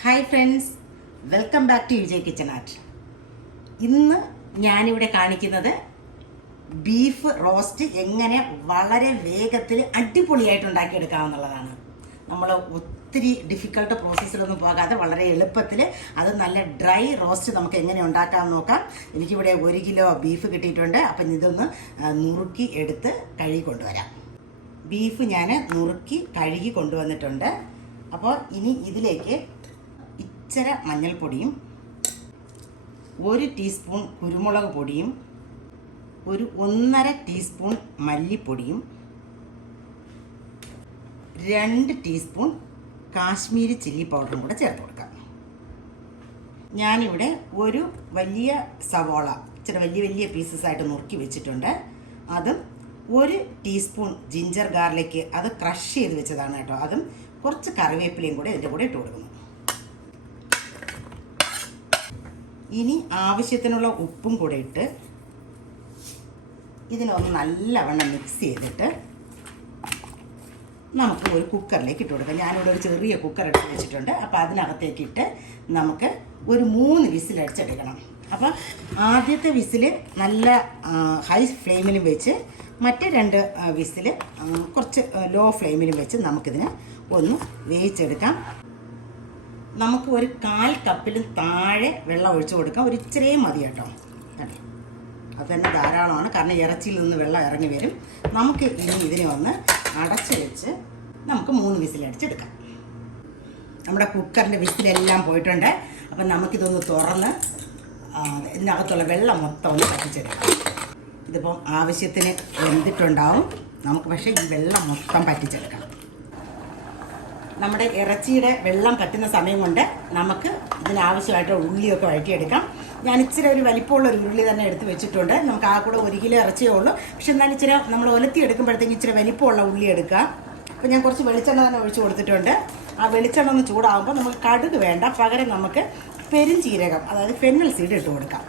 Hi friends welcome back to Vijay kitchen art ഇന്ന് ഞാനിവിടെ കാണിക്കുന്നത് ബീഫ് റോസ്റ്റ് എങ്ങനെ വളരെ വേഗത്തിൽ അടിപൊളിയായിട്ട് ഉണ്ടാക്കിയെടുക്കാമെന്നുള്ളതാണ് നമ്മൾ ഒത്തിരി ഡിഫിക്കൾട്ട് പ്രോസസ്സിലൊന്നും പോകാതെ വളരെ എളുപ്പത്തിൽ അത് നല്ല ഡ്രൈ റോസ്റ്റ് നമുക്ക് എങ്ങനെ ഉണ്ടാക്കാമെന്ന് നോക്കാം. എനിക്കിവിടെ ഒരു കിലോ ബീഫ് കിട്ടിയിട്ടുണ്ട്. അപ്പം ഇതൊന്ന് നുറുക്കി എടുത്ത് കഴുകി കൊണ്ടുവരാം. ബീഫ് ഞാൻ നുറുക്കി കഴുകി കൊണ്ടുവന്നിട്ടുണ്ട്. അപ്പോൾ ഇനി ഇതിലേക്ക് ഇച്ചിര മഞ്ഞൾപ്പൊടിയും ഒരു ടീസ്പൂൺ കുരുമുളക് പൊടിയും ഒരു ഒന്നര ടീസ്പൂൺ മല്ലിപ്പൊടിയും രണ്ട് ടീസ്പൂൺ കാശ്മീരി ചില്ലി പൗഡറും കൂടെ ചേർത്ത് കൊടുക്കാം. ഞാനിവിടെ ഒരു വലിയ സവോള ഇച്ചിരി വലിയ വലിയ പീസസ് ആയിട്ട് നുറുക്കി വെച്ചിട്ടുണ്ട്. അതും ഒരു ടീസ്പൂൺ ജിഞ്ചർ ഗാർലിക് അത് ക്രഷ് ചെയ്ത് വെച്ചതാണ് കേട്ടോ. അതും കുറച്ച് കറിവേപ്പിലയും കൂടെ ഇതിന്റെ കൂടെ ഇട്ട് കൊടുക്കുന്നു. ഇനി ആവശ്യത്തിനുള്ള ഉപ്പും കൂടെ ഇട്ട് ഇതിനൊന്ന് നല്ലവണ്ണം മിക്സ് ചെയ്തിട്ട് നമുക്ക് ഒരു കുക്കറിലേക്ക് ഇട്ട് കൊടുക്കാം. ഞാനിവിടെ ഒരു ചെറിയ കുക്കർ എടുത്ത് വെച്ചിട്ടുണ്ട്. അപ്പോൾ അതിനകത്തേക്ക് ഇട്ട് നമുക്ക് ഒരു മൂന്ന് വിസിൽ അടിച്ചെടുക്കണം. അപ്പോൾ ആദ്യത്തെ വിസിൽ നല്ല ഹൈ ഫ്ലെയിമിലും വെച്ച് മറ്റേ രണ്ട് വിസിൽ കുറച്ച് ലോ ഫ്ലെയിമിലും വെച്ച് നമുക്കിതിന് ഒന്ന് വേവിച്ചെടുക്കാം. നമുക്ക് ഒരു കാൽ കപ്പിലും താഴെ വെള്ളം ഒഴിച്ചു കൊടുക്കാം. ഒരു ഇച്ചിരിയും മതി കേട്ടോ. അതെ. അത് തന്നെ ധാരാളമാണ്. കാരണം ഇറച്ചിയിൽ നിന്ന് വെള്ളം ഇറങ്ങി വരും. നമുക്ക് ഇനി ഇതിനെ ഒന്ന് അടച്ചു വെച്ച് നമുക്ക് മൂന്ന് വിസിൽ വിസിലടിച്ചെടുക്കാം നമ്മുടെ കുക്കറിന്റെ വിസിലെല്ലാം പോയിട്ടുണ്ട്. അപ്പം നമുക്കിതൊന്ന് തുറന്ന് ഇതിനകത്തുള്ള വെള്ളം മൊത്തം ഒന്ന് പറ്റിച്ചെടുക്കാം. ഇതിപ്പോൾ ആവശ്യത്തിന് വെന്തിട്ടുണ്ടാവും. നമുക്ക് പക്ഷേ ഈ വെള്ളം മൊത്തം പറ്റിച്ചെടുക്കാം. നമ്മുടെ ഇറച്ചിയുടെ വെള്ളം പറ്റുന്ന സമയം കൊണ്ട് നമുക്ക് ഇതിനാവശ്യമായിട്ട് ഉള്ളിയൊക്കെ വഴറ്റിയെടുക്കാം. ഞാൻ ഇച്ചിരി ഒരു വലിപ്പമുള്ള ഒരു ഉള്ളി തന്നെ എടുത്ത് വെച്ചിട്ടുണ്ട്. നമുക്ക് ആ കൂടെ ഒരു കിലോ ഇറച്ചിയേ ഉള്ളൂ. പക്ഷെ എന്നാലും ഇച്ചിരി നമ്മൾ ഒലത്തി എടുക്കുമ്പോഴത്തേക്ക് ഇച്ചിരി വലിപ്പമുള്ള ഉള്ളി എടുക്കുക. അപ്പോൾ ഞാൻ കുറച്ച് വെളിച്ചെണ്ണ തന്നെ ഒഴിച്ച് കൊടുത്തിട്ടുണ്ട്. ആ വെളിച്ചെണ്ണ ഒന്ന് ചൂടാകുമ്പോൾ നമുക്ക് കടുക് വേണ്ട. പകരം നമുക്ക് പെരുംജീരകം അതായത് ഫെന്നൽ സീഡ് ഇട്ട് കൊടുക്കാം.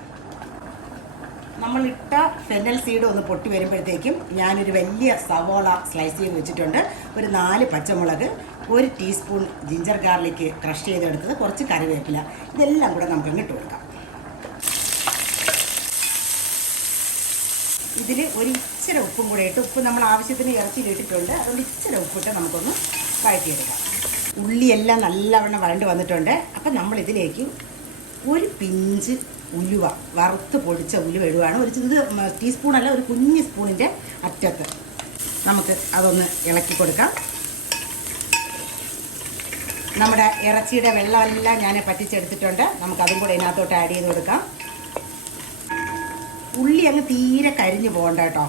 നമ്മളിട്ട ഫെനൽ സീഡ് ഒന്ന് പൊട്ടി വരുമ്പോഴത്തേക്കും ഞാനൊരു വലിയ സവോള സ്ലൈസ് ചെയ്ത് വെച്ചിട്ടുണ്ട്. ഒരു നാല് പച്ചമുളക് ഒരു ടീസ്പൂൺ ജിഞ്ചർ ഗാർലിക്ക് ക്രഷ് ചെയ്തെടുത്തത് കുറച്ച് കറിവേപ്പില. ഇതെല്ലാം കൂടെ നമുക്ക് ഇട്ട് കൊടുക്കാം. ഇതിൽ ഒരു ഇച്ചിരി ഉപ്പും കൂടെ ഇട്ട് ഉപ്പ് നമ്മൾ ആവശ്യത്തിന് ഇറച്ചി ഇട്ടിട്ടുണ്ട്. അതുകൊണ്ട് ഇച്ചിരി ഉപ്പിട്ട് നമുക്കൊന്ന് വഴറ്റിയെടുക്കാം. ഉള്ളിയെല്ലാം നല്ലവണ്ണം വഴണ്ട് വന്നിട്ടുണ്ട്. അപ്പം നമ്മളിതിലേക്ക് ഒരു പിഞ്ച് ഉലുവ വറുത്ത് പൊടിച്ച ഉലുവ ഇടുവാണ്. ഒരു ഇത് ടീസ്പൂണല്ല ഒരു കുഞ്ഞ് സ്പൂണിന്റെ അറ്റത്ത് നമുക്ക് അതൊന്ന് ഇളക്കി കൊടുക്കാം. നമ്മുടെ ഇറച്ചിയുടെ വെള്ളമെല്ലാം ഞാൻ പറ്റിച്ചെടുത്തിട്ടുണ്ട്. നമുക്കതും കൂടെ ഇതിനകത്തോട്ട് ആഡ് ചെയ്ത് കൊടുക്കാം. ഉള്ളി അങ്ങ് തീരെ കരിഞ്ഞു പോകണ്ട കേട്ടോ.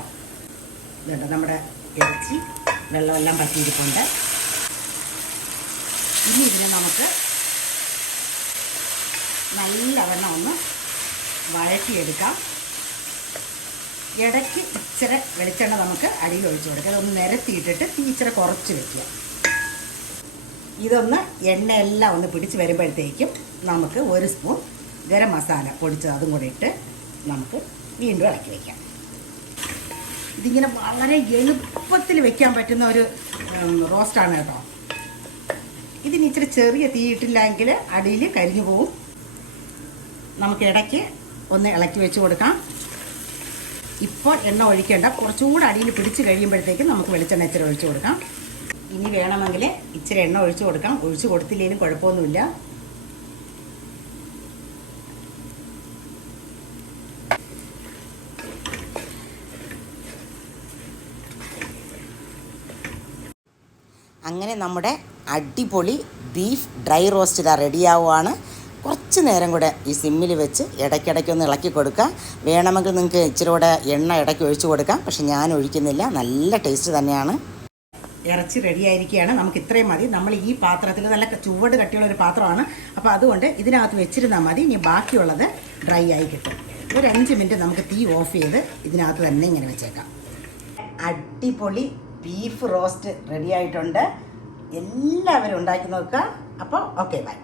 ഇതുണ്ട് നമ്മുടെ ഇറച്ചി വെള്ളമെല്ലാം പറ്റിയിരിപ്പുണ്ട്. ഇനി ഇതിനെ നമുക്ക് നല്ലവണ്ണം ഒന്ന് വഴറ്റിയെടുക്കാം. ഇടയ്ക്ക് ഇച്ചിരി വെളിച്ചെണ്ണ നമുക്ക് അടിയിൽ ഒഴിച്ചു കൊടുക്കാം. അതൊന്ന് നിരത്തിയിട്ടിട്ട് തീ ഇച്ചിരി കുറച്ച് വെക്കുക. ഇതൊന്ന് എണ്ണയെല്ലാം ഒന്ന് പിടിച്ച് വരുമ്പോഴത്തേക്കും നമുക്ക് ഒരു സ്പൂൺ ഗരം മസാല പൊടിച്ചത് അതും കൂടെ ഇട്ട് നമുക്ക് വീണ്ടും ഇളക്കി വയ്ക്കാം ഇതിങ്ങനെ വളരെ എളുപ്പത്തിൽ വെക്കാൻ പറ്റുന്ന ഒരു റോസ്റ്റാണ് കേട്ടോ. ഇതിന് ഇച്ചിരി ചെറിയ തീ ഇട്ടില്ലെങ്കിൽ അടിയിൽ കരിഞ്ഞു പോവും. നമുക്ക് ഇടയ്ക്ക് ഒന്ന് ഇളക്കി വെച്ച് കൊടുക്കാം. ഇപ്പോൾ എണ്ണ ഒഴിക്കേണ്ട. കുറച്ചുകൂടെ അടിയിൽ പിടിച്ച് കഴിയുമ്പോഴത്തേക്കും നമുക്ക് വെളിച്ചെണ്ണ ഇച്ചിരി ഒഴിച്ചു കൊടുക്കാം. ഇനി വേണമെങ്കിൽ ഇച്ചിരി എണ്ണ ഒഴിച്ചു കൊടുക്കാം. ഒഴിച്ചു കൊടുത്തില്ലെങ്കിലും കുഴപ്പമൊന്നുമില്ല. അങ്ങനെ നമ്മുടെ അടിപൊളി ബീഫ് ഡ്രൈ റോസ്റ്റ് റെഡിയാവുകയാണ് കുറച്ച് നേരം കൂടെ ഈ സിമ്മിൽ വെച്ച് ഇടയ്ക്കിടയ്ക്ക് ഒന്ന് ഇളക്കി കൊടുക്കുക. വേണമെങ്കിൽ നിങ്ങൾക്ക് ഇച്ചിരി കൂടെ എണ്ണ ഇടയ്ക്ക് ഒഴിച്ചു കൊടുക്കാം. പക്ഷെ ഞാൻ ഒഴിക്കുന്നില്ല. നല്ല ടേസ്റ്റ് തന്നെയാണ്. ഇറച്ചി റെഡി ആയിരിക്കുകയാണ്. നമുക്ക് ഇത്രയും മതി. നമ്മൾ ഈ പാത്രത്തിൽ നല്ല ചുവട് കട്ടിയുള്ള ഒരു പാത്രമാണ്. അപ്പോൾ അതുകൊണ്ട് ഇതിനകത്ത് വെച്ചിരുന്നാൽ മതി. ഇനി ബാക്കിയുള്ളത് ഡ്രൈ ആയി കിട്ടും. ഒരു അഞ്ച് മിനിറ്റ് നമുക്ക് തീ ഓഫ് ചെയ്ത് ഇതിനകത്ത് തന്നെ ഇങ്ങനെ വെച്ചേക്കാം. അടിപൊളി ബീഫ് റോസ്റ്റ് റെഡി ആയിട്ടുണ്ട്. എല്ലാവരും ഉണ്ടാക്കി നോക്കുക. അപ്പോൾ ഓക്കെ ബൈ